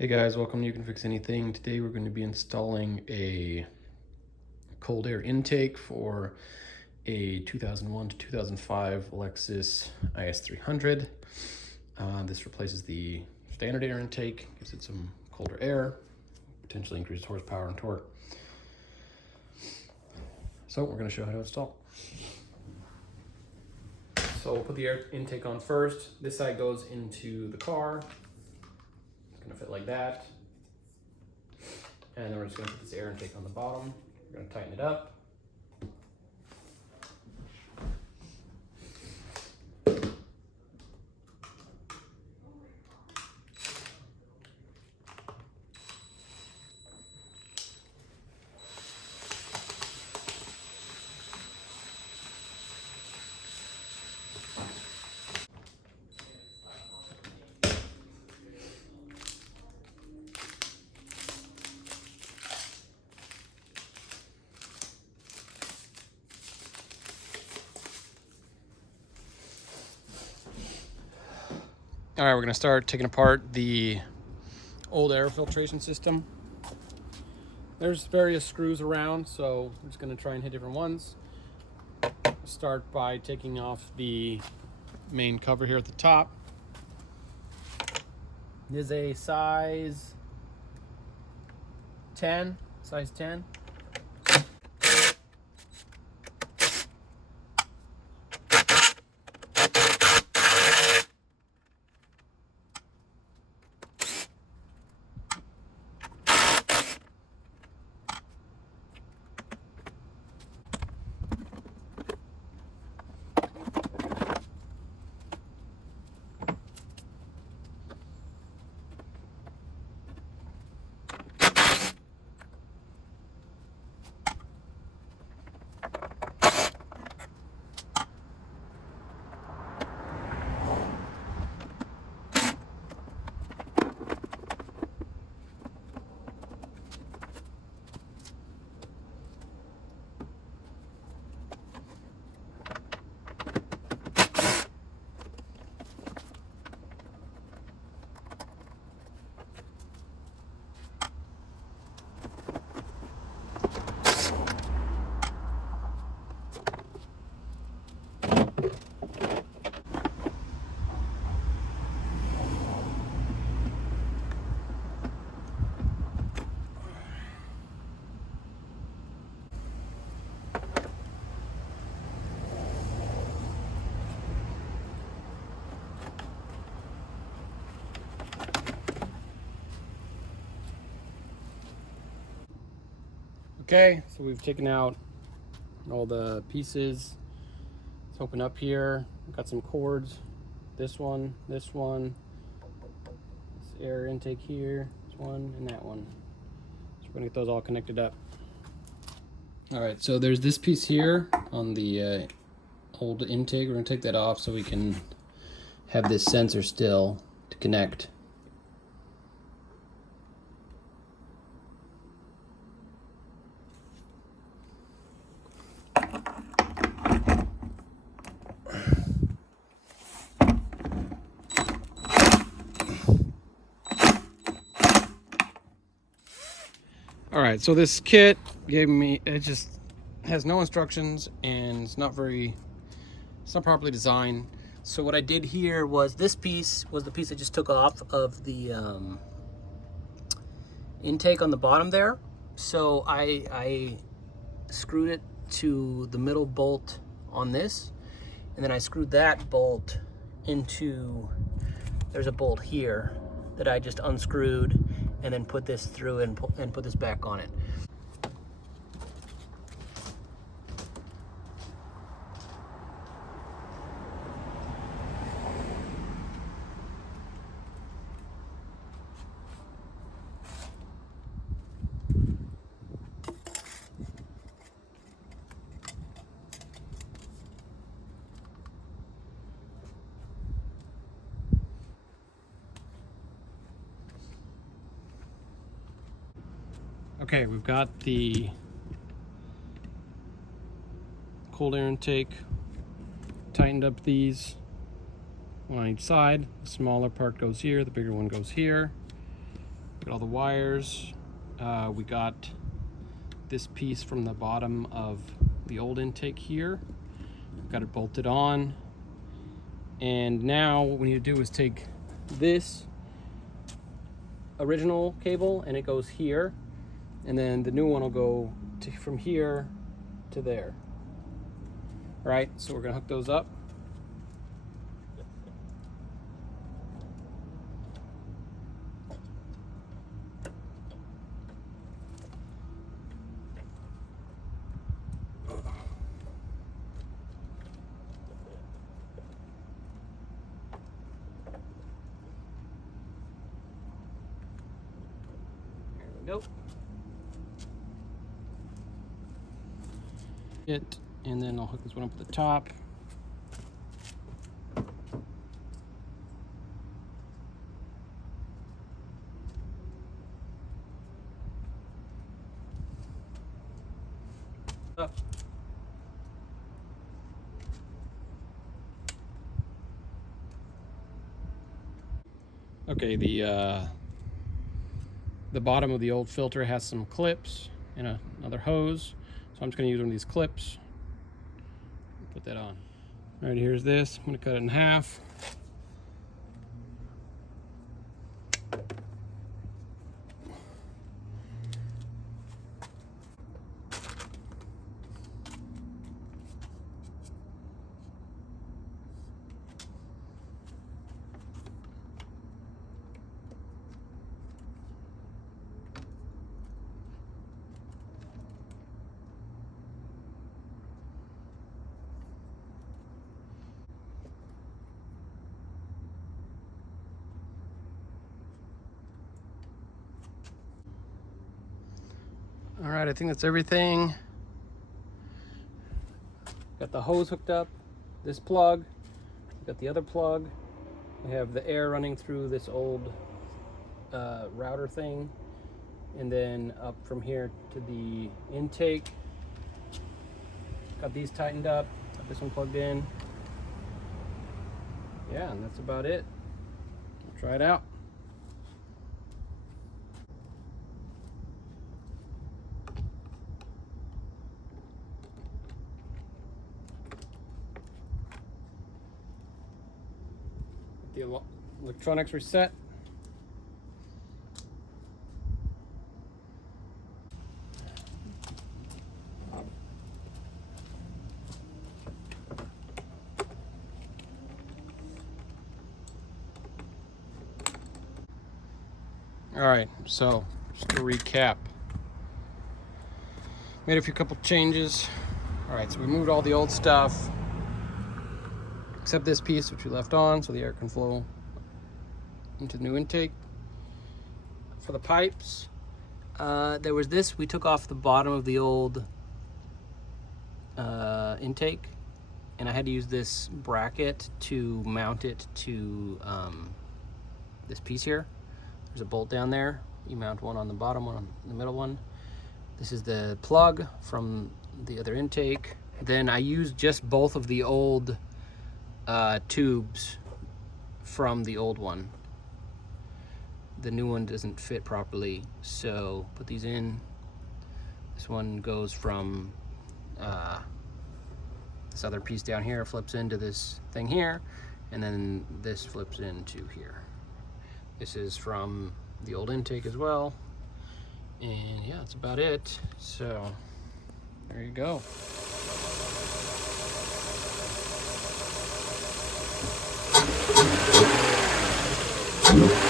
Hey guys, welcome to You Can Fix Anything. Today we're going to be installing a cold air intake for a 2001 to 2005 Lexus IS300. This replaces the standard air intake, gives it some colder air, potentially increases horsepower and torque. So we're going to show how to install. So we'll put the air intake on first. This side goes into the car. It's going to fit like that. And then we're just going to put this air intake on the bottom. We're going to tighten it up. All right, we're gonna start taking apart the old air filtration system. There's various screws around, so we're just gonna try and hit different ones. Start by taking off the main cover here at the top. This is a size 10. Okay, so we've taken out all the pieces. Let's open up here. We've got some cords. This one, this air intake here, this one, and that one. So we're gonna get those all connected up. All right, so there's this piece here on the old intake. We're gonna take that off so we can have this sensor still to connect. All right, so this kit gave me, it just has no instructions and it's not properly designed. So what I did here was, this piece was the piece I just took off of the intake on the bottom there. So I screwed it to the middle bolt on this, and then I screwed that bolt into, there's a bolt here that I just unscrewed and then put this through and put this back on it. Okay, we've got the cold air intake, tightened up these one on each side. The smaller part goes here, the bigger one goes here. Got all the wires. We got this piece from the bottom of the old intake here. Got it bolted on. And now what we need to do is take this original cable and it goes here, and then the new one will go from here to there. All right, so we're gonna hook those up. Nope. And then I'll hook this one up at the top. Up. Okay, the bottom of the old filter has some clips and another hose, so I'm just going to use one of these clips. Put that on. All right, here's this. I'm going to cut it in half. All right, I think that's everything. Got the hose hooked up, this plug, got the other plug. We have the air running through this old router thing, and then up from here to the intake. Got these tightened up, got this one plugged in. Yeah, and that's about it. We'll try it out. The electronics reset. All right, so just to recap, made a couple changes. All right, so we moved all the old stuff except this piece, which we left on, so the air can flow into the new intake. For the pipes, there was this, we took off the bottom of the old intake, and I had to use this bracket to mount it to this piece here. There's a bolt down there. You mount one on the bottom, one on the middle one. This is the plug from the other intake. Then I used just both of the old tubes from the old one. The new one doesn't fit properly, so put these in. This one goes from this other piece down here, flips into this thing here, and then this flips into here. This is from the old intake as well, and yeah, that's about it. So there you go. Nope.